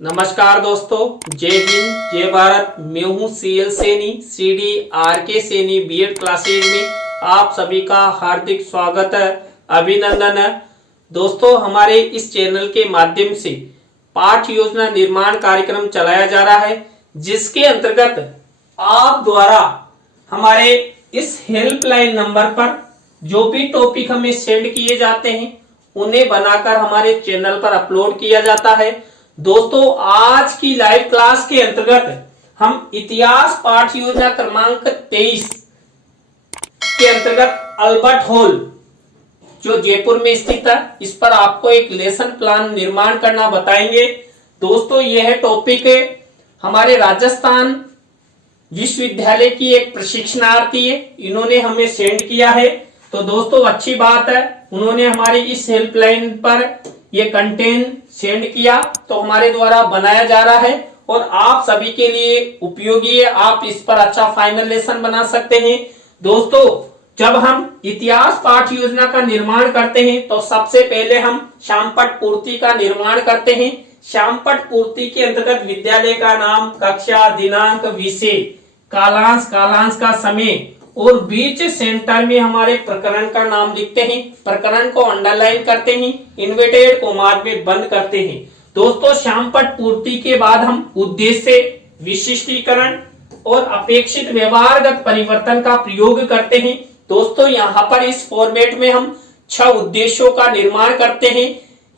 नमस्कार दोस्तों, जय हिंद जय भारत। मैं हूं CL Saini, CD RK Saini BEd classes में आप सभी का हार्दिक स्वागत है, अभिनंदन है। दोस्तों, हमारे इस चैनल के माध्यम से पाठ योजना निर्माण कार्यक्रम चलाया जा रहा है, जिसके अंतर्गत आप द्वारा हमारे इस हेल्पलाइन नंबर पर जो भी टॉपिक हमें सेंड किए जाते हैं उन्हें बनाकर हमारे चैनल पर अपलोड किया जाता है। दोस्तों, आज की लाइव क्लास के अंतर्गत हम इतिहास पाठ योजना क्रमांक 23 के अंतर्गत अल्बर्ट हॉल जो जयपुर में स्थित है, इस पर आपको एक लेसन प्लान निर्माण करना बताएंगे। दोस्तों, यह टॉपिक हमारे राजस्थान विश्वविद्यालय की एक प्रशिक्षणार्थी है, इन्होंने हमें सेंड किया है। तो दोस्तों, अच्छी बात है, उन्होंने हमारी इस हेल्पलाइन पर यह कंटेंट सेंड किया तो हमारे द्वारा बनाया जा रहा है और आप सभी के लिए उपयोगी है। आप इस पर अच्छा फाइनल लेसन बना सकते हैं। दोस्तों, जब हम इतिहास पाठ योजना का निर्माण करते हैं तो सबसे पहले हम शामपट पूर्ति का निर्माण करते हैं। शामपट पूर्ति के अंतर्गत विद्यालय का नाम, कक्षा, दिनांक, विषय, कालांश का समय और बीच सेंटर में हमारे प्रकरण का नाम लिखते हैं। प्रकरण को अंडरलाइन करते हैं, इन्वर्टेड कोमास में बंद करते हैं। दोस्तों, शामपट पूर्ति के बाद हम उद्देश्य, विशिष्टीकरण और अपेक्षित व्यवहारगत परिवर्तन का प्रयोग करते हैं। दोस्तों, यहाँ पर इस फॉर्मेट में हम 6 उद्देश्यों का निर्माण करते हैं।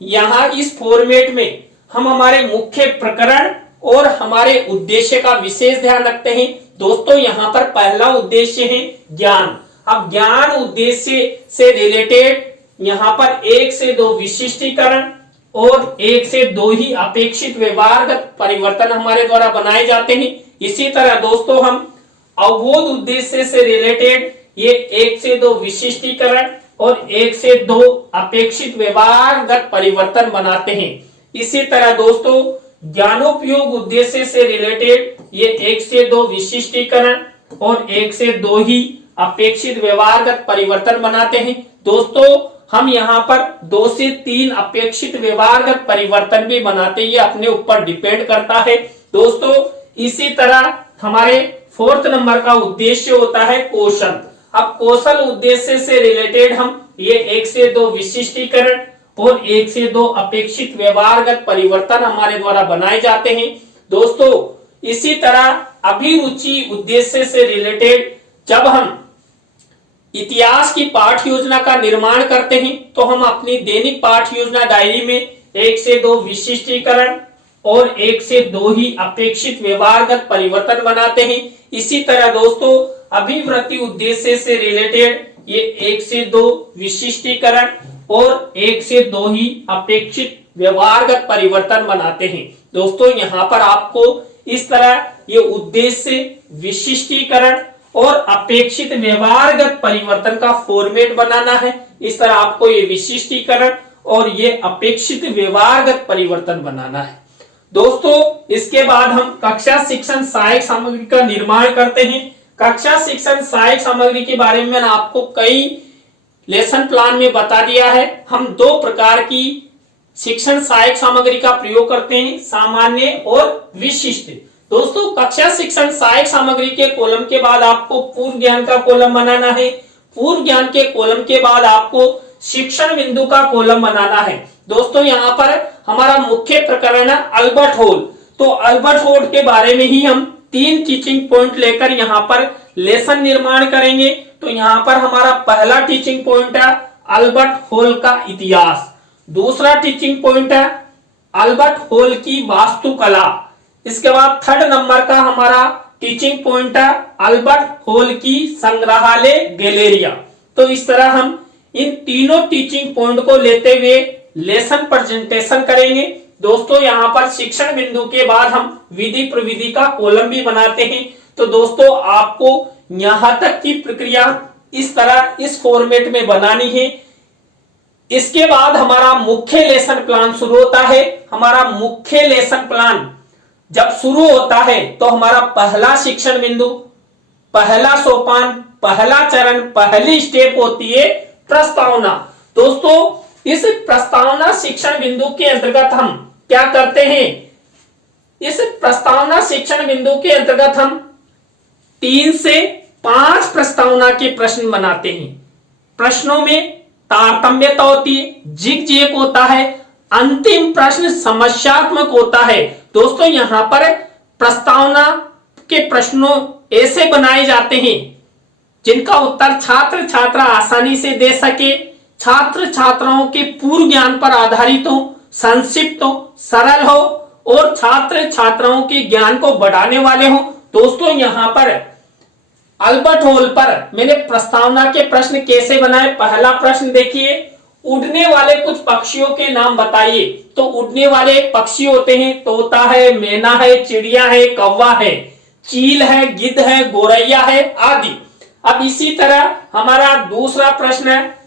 यहाँ इस फॉर्मेट में हम हमारे मुख्य प्रकरण और हमारे उद्देश्य का विशेष ध्यान रखते हैं। दोस्तों, यहाँ पर पहला उद्देश्य है ज्ञान। अब ज्ञान उद्देश्य से रिलेटेड यहाँ पर 1 से 2 विशिष्टीकरण और 1 से 2 ही अपेक्षित व्यवहारगत परिवर्तन हमारे द्वारा बनाए जाते हैं। इसी तरह दोस्तों, हम अवबोध उद्देश्य से रिलेटेड ये 1 से 2 विशिष्टीकरण और 1 से 2 अपेक्षित व्यवहारगत परिवर्तन बनाते हैं। इसी तरह दोस्तों, ज्ञानोपयोग उद्देश्य से रिलेटेड ये 1 से 2 विशिष्टीकरण और 1 से 2 ही अपेक्षित व्यवहारगत परिवर्तन बनाते हैं। दोस्तों, हम यहाँ पर 2 से 3 अपेक्षित व्यवहारगत परिवर्तन भी बनाते हैं, ये अपने ऊपर डिपेंड करता है। दोस्तों, इसी तरह हमारे 4th नंबर का उद्देश्य होता है कौशल। अब कौशल उद्देश्य से रिलेटेड हम ये 1 से 2 विशिष्टीकरण और 1 से 2 अपेक्षित व्यवहारगत परिवर्तन हमारे द्वारा बनाए जाते हैं। दोस्तों, इसी तरह अभिरुचि उद्देश्य से रिलेटेड जब हम इतिहास की पाठ योजना का निर्माण करते हैं तो हम अपनी दैनिक पाठ योजना डायरी में 1 से 2 विशिष्टीकरण और 1 से 2 ही अपेक्षित व्यवहारगत परिवर्तन बनाते हैं। इसी तरह दोस्तों, अभिवृत्ति उद्देश्य से रिलेटेड ये 1 से 2 विशिष्टीकरण और 1 से 2 ही अपेक्षित व्यवहारगत परिवर्तन बनाते हैं। दोस्तों, यहाँ पर आपको इस तरह ये उद्देश्य, विशिष्टीकरण और अपेक्षित व्यवहारगत परिवर्तन का फॉर्मेट बनाना है। इस तरह आपको ये विशिष्टीकरण और ये अपेक्षित व्यवहारगत परिवर्तन बनाना है। दोस्तों, इसके बाद हम कक्षा शिक्षण सहायक सामग्री का निर्माण करते हैं। कक्षा शिक्षण सहायक सामग्री के बारे में मैंने आपको कई लेसन प्लान में बता दिया है। हम 2 प्रकार की शिक्षण सहायक सामग्री का प्रयोग करते हैं, सामान्य और विशिष्ट। दोस्तों, कक्षा शिक्षण सहायक सामग्री के कॉलम के बाद आपको पूर्व ज्ञान का कॉलम बनाना है। पूर्व ज्ञान के कॉलम के बाद आपको शिक्षण बिंदु का कॉलम बनाना है। दोस्तों, यहाँ पर हमारा मुख्य प्रकरण है अल्बर्ट हॉल। तो अल्बर्ट हॉल के बारे में ही हम 3 टीचिंग पॉइंट लेकर यहाँ पर लेसन निर्माण करेंगे। तो यहाँ पर हमारा पहला टीचिंग पॉइंट है अल्बर्ट हॉल का इतिहास। दूसरा टीचिंग पॉइंट है अल्बर्ट हॉल की वास्तुकला। इसके बाद 3rd नंबर का हमारा टीचिंग पॉइंट है अल्बर्ट हॉल की संग्रहालय गैलेरिया। तो इस तरह हम इन तीनों टीचिंग पॉइंट को लेते हुए लेसन प्रेजेंटेशन करेंगे। दोस्तों, यहाँ पर शिक्षण बिंदु के बाद हम विधि प्रविधि का कॉलम भी बनाते हैं। तो दोस्तों, आपको यहाँ तक की प्रक्रिया इस तरह इस फॉर्मेट में बनानी है। इसके बाद हमारा मुख्य लेसन प्लान शुरू होता है। हमारा मुख्य लेसन प्लान जब शुरू होता है तो हमारा पहला शिक्षण बिंदु, पहला सोपान, पहला चरण, पहली स्टेप होती है प्रस्तावना। दोस्तों, इस प्रस्तावना शिक्षण बिंदु के अंतर्गत हम क्या करते हैं, इस प्रस्तावना शिक्षण बिंदु के अंतर्गत हम 3 से 5 प्रस्तावना के प्रश्न बनाते हैं। प्रश्नों में तारतम्यता होती है, जिग होता है, अंतिम प्रश्न समस्यात्मक होता है। दोस्तों यहां पर प्रस्तावना के प्रश्नों ऐसे बनाए जाते हैं जिनका उत्तर छात्र छात्रा आसानी से दे सके, छात्र छात्राओं के पूर्व ज्ञान पर आधारित हो, संक्षिप्त हो, सरल हो और छात्र छात्राओं के ज्ञान को बढ़ाने वाले हो। दोस्तों यहां पर अल्बर्ट हॉल पर मैंने प्रस्तावना के प्रश्न कैसे बनाए। पहला प्रश्न देखिए, उड़ने वाले कुछ पक्षियों के नाम बताइए। तो उड़ने वाले पक्षी होते हैं तोता है, मैना है, चिड़िया है, कौवा है, चील है, गिद्ध है, गोरैया है आदि। अब इसी तरह हमारा दूसरा प्रश्न है,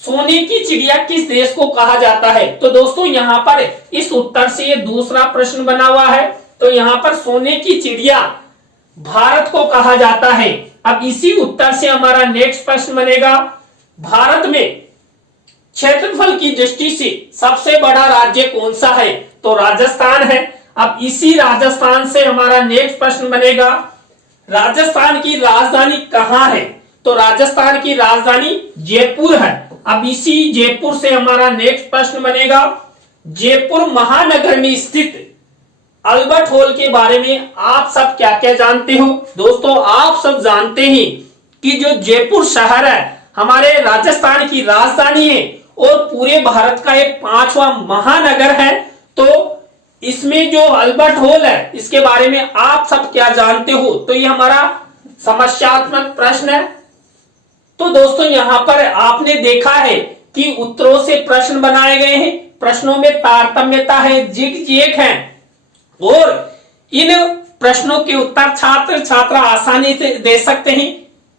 सोने की चिड़िया किस देश को कहा जाता है। तो दोस्तों यहां पर इस उत्तर से ये दूसरा प्रश्न बना हुआ है। तो यहां पर सोने की चिड़िया भारत को कहा जाता है। अब इसी उत्तर से हमारा नेक्स्ट प्रश्न बनेगा, भारत में क्षेत्रफल की दृष्टि से सबसे बड़ा राज्य कौन सा है। तो राजस्थान है। अब इसी राजस्थान से हमारा नेक्स्ट प्रश्न बनेगा, राजस्थान की राजधानी कहां है। तो राजस्थान की राजधानी जयपुर है। अब इसी जयपुर से हमारा नेक्स्ट प्रश्न बनेगा, जयपुर महानगर में स्थित अल्बर्ट हॉल के बारे में आप सब क्या क्या जानते हो। दोस्तों आप सब जानते हैं कि जो जयपुर शहर है हमारे राजस्थान की राजधानी है और पूरे भारत का एक 5वां महानगर है। तो इसमें जो अल्बर्ट हॉल है इसके बारे में आप सब क्या जानते हो। तो ये हमारा समस्यात्मक प्रश्न है। तो दोस्तों यहां पर आपने देखा है कि उत्तरों से प्रश्न बनाए गए हैं, प्रश्नों में तारतम्यता है, जिग है और इन प्रश्नों के उत्तर छात्र छात्रा आसानी से दे सकते हैं।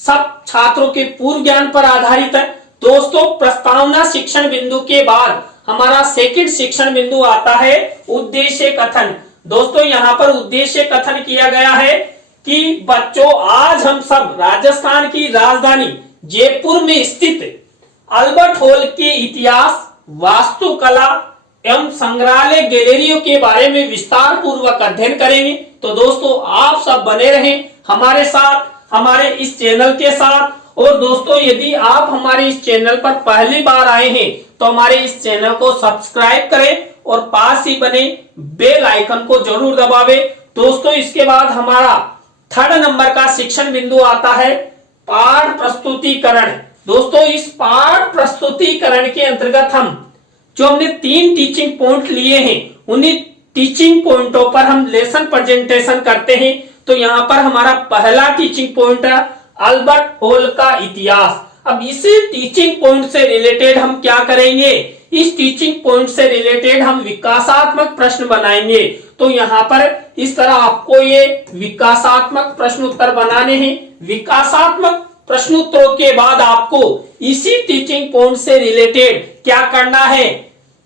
सब छात्रों के पूर्व ज्ञान पर आधारित है। दोस्तों प्रस्तावना शिक्षण बिंदु के बाद हमारा सेकंड शिक्षण बिंदु आता है उद्देश्य कथन। दोस्तों यहां पर उद्देश्य कथन किया गया है कि बच्चों आज हम सब राजस्थान की राजधानी जयपुर में स्थित अल्बर्ट हॉल के इतिहास, वास्तुकला एवं संग्रहालय गैलरियों के बारे में विस्तार पूर्वक अध्ययन करेंगे। तो दोस्तों आप सब बने रहें हमारे साथ, हमारे इस चैनल के साथ। और दोस्तों यदि आप हमारे इस चैनल पर पहली बार आए हैं तो हमारे इस चैनल को सब्सक्राइब करें और पास ही बने बेल आइकन को जरूर दबावें। दोस्तों इसके बाद हमारा थर्ड नंबर का शिक्षण बिंदु आता है पाठ प्रस्तुतिकरण। दोस्तों इस पाठ प्रस्तुतिकरण के अंतर्गत हम जो हमने 3 टीचिंग पॉइंट लिए हैं उन्हीं टीचिंग पॉइंटों पर हम लेसन प्रेजेंटेशन करते हैं। तो यहाँ पर हमारा पहला टीचिंग पॉइंट है अल्बर्ट हॉल का इतिहास। अब इसी टीचिंग पॉइंट से रिलेटेड हम क्या करेंगे, इस टीचिंग पॉइंट से रिलेटेड हम विकासात्मक प्रश्न बनाएंगे। तो यहाँ पर इस तरह आपको ये विकासात्मक प्रश्न उत्तर बनाने हैं। विकासात्मक प्रश्नोत्तरों के बाद आपको इसी टीचिंग पॉइंट से रिलेटेड क्या करना है,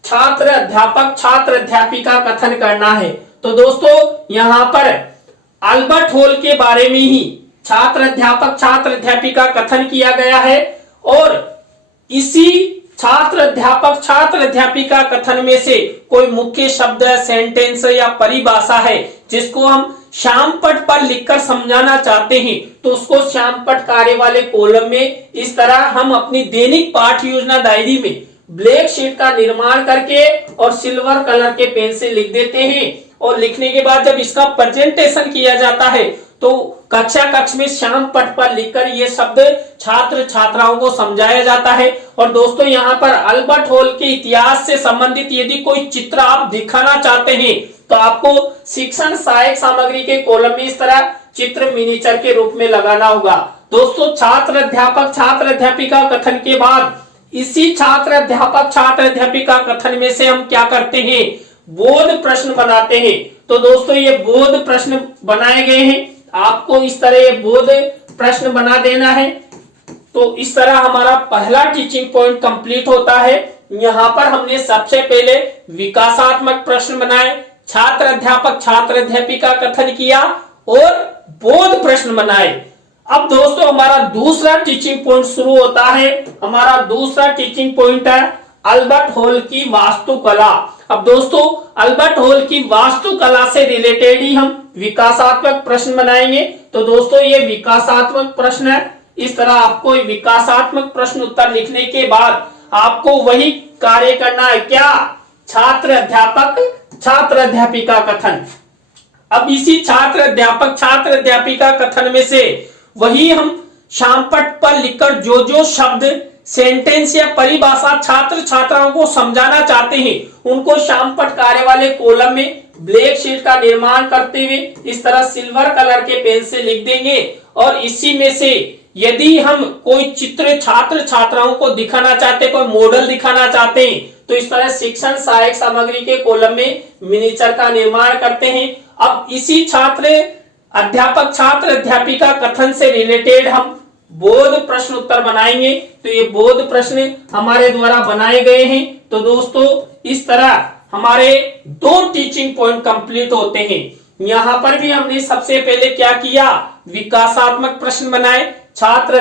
छात्र अध्यापिका कथन करना है। तो दोस्तों यहाँ पर अल्बर्ट हॉल के बारे में ही छात्र अध्यापिका कथन किया गया है और इसी छात्र अध्यापिका कथन में से कोई मुख्य शब्द, सेंटेंस या परिभाषा है जिसको हम श्यामपट पर लिखकर समझाना चाहते हैं तो उसको श्यामपट कार्य वाले कॉलम में इस तरह हम अपनी दैनिक पाठ योजना डायरी में ब्लैक शीट का निर्माण करके और सिल्वर कलर के पेन से लिख देते हैं। और लिखने के बाद जब इसका प्रेजेंटेशन किया जाता है तो कक्ष में श्यामपट पर लिखकर ये शब्द छात्र छात्राओं को समझाया जाता है। और दोस्तों यहाँ पर अल्बर्ट हॉल के इतिहास से संबंधित यदि कोई चित्र आप दिखाना चाहते हैं तो आपको शिक्षण सहायक सामग्री के कॉलम में इस तरह चित्र मिनीचर के रूप में लगाना होगा। दोस्तों छात्र अध्यापिका कथन के बाद इसी छात्र अध्यापिका कथन में से हम क्या करते हैं, बोध प्रश्न बनाते हैं। तो दोस्तों ये बोध प्रश्न बनाए गए हैं, आपको इस तरह ये बोध प्रश्न बना देना है। तो इस तरह हमारा पहला टीचिंग पॉइंट कंप्लीट होता है। यहाँ पर हमने सबसे पहले विकासात्मक प्रश्न बनाए, छात्र अध्यापिका कथन किया और बोध प्रश्न बनाए। अब दोस्तों हमारा दूसरा टीचिंग पॉइंट शुरू होता है। हमारा दूसरा टीचिंग पॉइंट है अल्बर्ट हॉल की वास्तुकला। अब दोस्तों अल्बर्ट हॉल की वास्तुकला से रिलेटेड ही हम विकासात्मक प्रश्न बनाएंगे। तो दोस्तों ये विकासात्मक प्रश्न है। इस तरह आपको विकासात्मक प्रश्न उत्तर लिखने के बाद आपको वही कार्य करना है, क्या? छात्र अध्यापक छात्र अध्यापिका कथन। अब इसी छात्र अध्यापक छात्र अध्यापिका कथन में से वही हम शामपट पर लिखकर जो जो शब्द, सेंटेंस या परिभाषा छात्र छात्राओं को समझाना चाहते हैं उनको शामपट कार्य वाले कॉलम में ब्लैक शीट का निर्माण करते हुए इस तरह सिल्वर कलर के पेन से लिख देंगे। और इसी में से यदि हम कोई चित्र छात्र छात्राओं को दिखाना चाहते, कोई मॉडल दिखाना चाहते हैं, तो इस तरह शिक्षण सहायक सामग्री के कॉलम में मिनिएचर का निर्माण करते हैं। अब इसी छात्र अध्यापक छात्र अध्यापिका कथन से रिलेटेड हम बोध प्रश्न उत्तर बनाएंगे। तो ये बोध प्रश्न हमारे द्वारा बनाए गए हैं। तो दोस्तों इस तरह हमारे 2 टीचिंग पॉइंट कंप्लीट होते हैं। यहाँ पर भी हमने सबसे पहले क्या किया, विकासात्मक प्रश्न बनाए, छात्र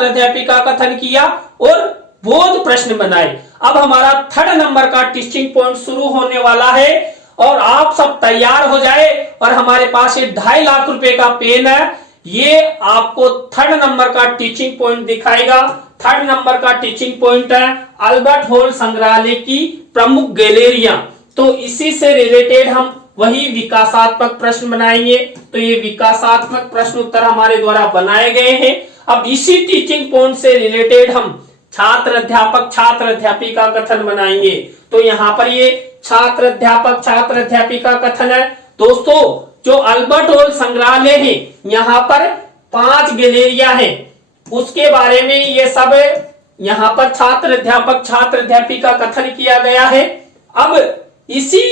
अध्यापिका कथन किया और बोध प्रश्न बनाए। अब हमारा 3rd नंबर का टीचिंग पॉइंट शुरू होने वाला है और आप सब तैयार हो जाए। और हमारे पास ये 2.5 लाख रुपए का पेन है, ये आपको 3rd नंबर का टीचिंग पॉइंट दिखाएगा। 3rd नंबर का टीचिंग पॉइंट है अल्बर्ट हॉल संग्रहालय की प्रमुख गैलरियां। तो इसी से रिलेटेड हम वही विकासात्मक प्रश्न बनाएंगे। तो ये विकासात्मक प्रश्न उत्तर हमारे द्वारा बनाए गए हैं। अब इसी टीचिंग पॉइंट से रिलेटेड हम छात्र अध्यापिका कथन बनाएंगे। तो यहाँ पर ये छात्र अध्यापिका कथन है। दोस्तों जो अल्बर्ट हॉल संग्रहालय है, यहाँ पर 5 गैलरियां हैं, उसके बारे में ये सब यहाँ पर छात्र अध्यापिका कथन किया गया है। अब इसी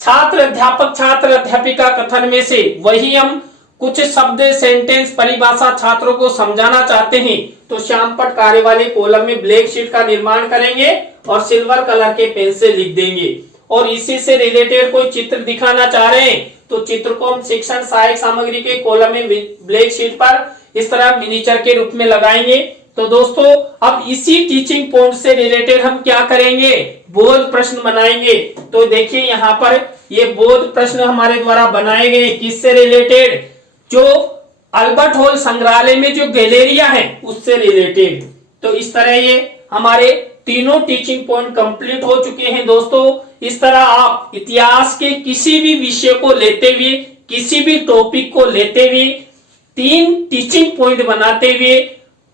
छात्र अध्यापिका कथन में से वही हम कुछ शब्द, सेंटेंस, परिभाषा छात्रों को समझाना चाहते हैं तो श्यामपट कार्य वाले कॉलम में ब्लैक शीट का निर्माण करेंगे और सिल्वर कलर के पेन से लिख देंगे। और इसी से रिलेटेड कोई चित्र दिखाना चाह रहे हैं तो चित्र को हम शिक्षण सहायक सामग्री के कॉलम में ब्लैक शीट पर इस तरह मिनिएचर के रूप में लगाएंगे। तो दोस्तों अब इसी टीचिंग पॉइंट से रिलेटेड हम क्या करेंगे, बोध प्रश्न बनाएंगे। तो देखिए यहाँ पर ये बोध प्रश्न हमारे द्वारा बनाए गए किससे रिलेटेड, जो अल्बर्ट हॉल संग्रहालय में जो गैलरिया है उससे रिलेटेड। तो इस तरह ये हमारे तीनों टीचिंग पॉइंट कंप्लीट हो चुके हैं। दोस्तों इस तरह आप इतिहास के किसी भी विषय को लेते हुए, किसी भी टॉपिक को लेते हुए 3 टीचिंग पॉइंट बनाते हुए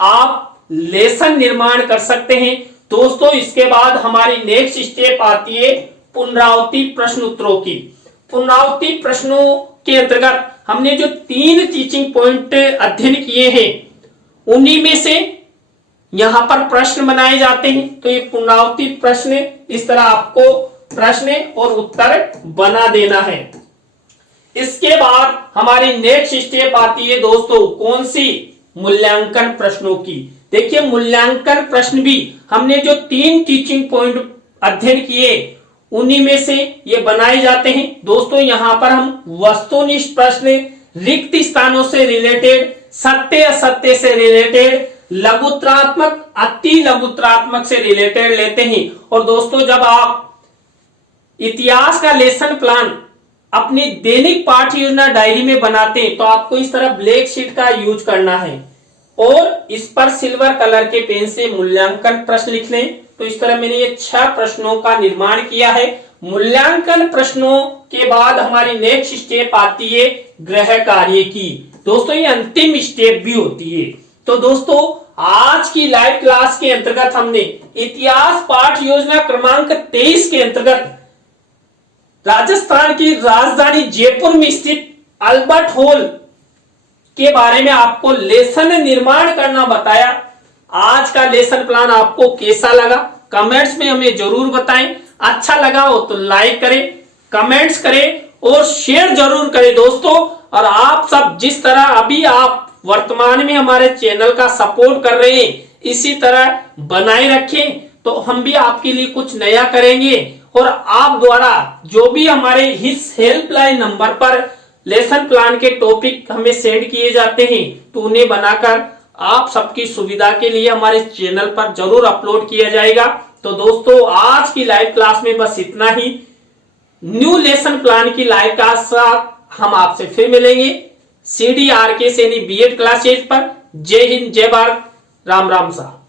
आप लेसन निर्माण कर सकते हैं। दोस्तों इसके बाद हमारी नेक्स्ट स्टेप आती है पुनरावृत्ति प्रश्न उत्तरों की। पुनरावृत्ति प्रश्नों के अंतर्गत हमने जो 3 टीचिंग पॉइंट अध्ययन किए हैं उन्हीं में से यहां पर प्रश्न बनाए जाते हैं। तो ये पुनरावृत्ति प्रश्न, इस तरह आपको प्रश्न और उत्तर बना देना है। इसके बाद हमारी नेक्स्ट स्टेप आती है दोस्तों कौन सी, मूल्यांकन प्रश्नों की। देखिए मूल्यांकन प्रश्न भी हमने जो 3 टीचिंग पॉइंट अध्ययन किए उन्हीं में से ये बनाए जाते हैं। दोस्तों यहाँ पर हम वस्तुनिष्ठ प्रश्न, रिक्त स्थानों से रिलेटेड, सत्य असत्य से रिलेटेड, लघुत्रात्मक अति लघुत्रात्मक से रिलेटेड लेते हैं। और दोस्तों जब आप इतिहास का लेसन प्लान अपनी दैनिक पाठ्य योजना डायरी में बनाते हैं तो आपको इस तरह ब्लैक शीट का यूज करना है और इस पर सिल्वर कलर के पेन से मूल्यांकन प्रश्न लिख लें। तो इस तरह मैंने ये 6 प्रश्नों का निर्माण किया है। मूल्यांकन प्रश्नों के बाद हमारी नेक्स्ट स्टेप आती है गृह कार्य की। दोस्तों ये अंतिम स्टेप भी होती है। तो दोस्तों आज की लाइव क्लास के अंतर्गत हमने इतिहास पाठ योजना क्रमांक 23 के अंतर्गत राजस्थान की राजधानी जयपुर में स्थित अल्बर्ट हॉल के बारे में आपको लेसन निर्माण करना बताया। आज का लेसन प्लान आपको कैसा लगा कमेंट्स में हमें जरूर बताएं। अच्छा लगा हो तो लाइक करें, कमेंट्स करें और शेयर जरूर करें दोस्तों। और आप सब जिस तरह अभी आप वर्तमान में हमारे चैनल का सपोर्ट कर रहे हैं इसी तरह बनाए रखें तो हम भी आपके लिए कुछ नया करेंगे। और आप द्वारा जो भी हमारे इस हेल्पलाइन नंबर पर लेसन प्लान के टॉपिक हमें सेंड किए जाते हैं तो उन्हें बनाकर आप सबकी सुविधा के लिए हमारे चैनल पर जरूर अपलोड किया जाएगा। तो दोस्तों आज की लाइव क्लास में बस इतना ही। न्यू लेसन प्लान की लाइव क्लास साथ हम आपसे फिर मिलेंगे CDRK सैनी बीएड क्लासेज पर। जय हिंद, जय भारत, राम राम सा।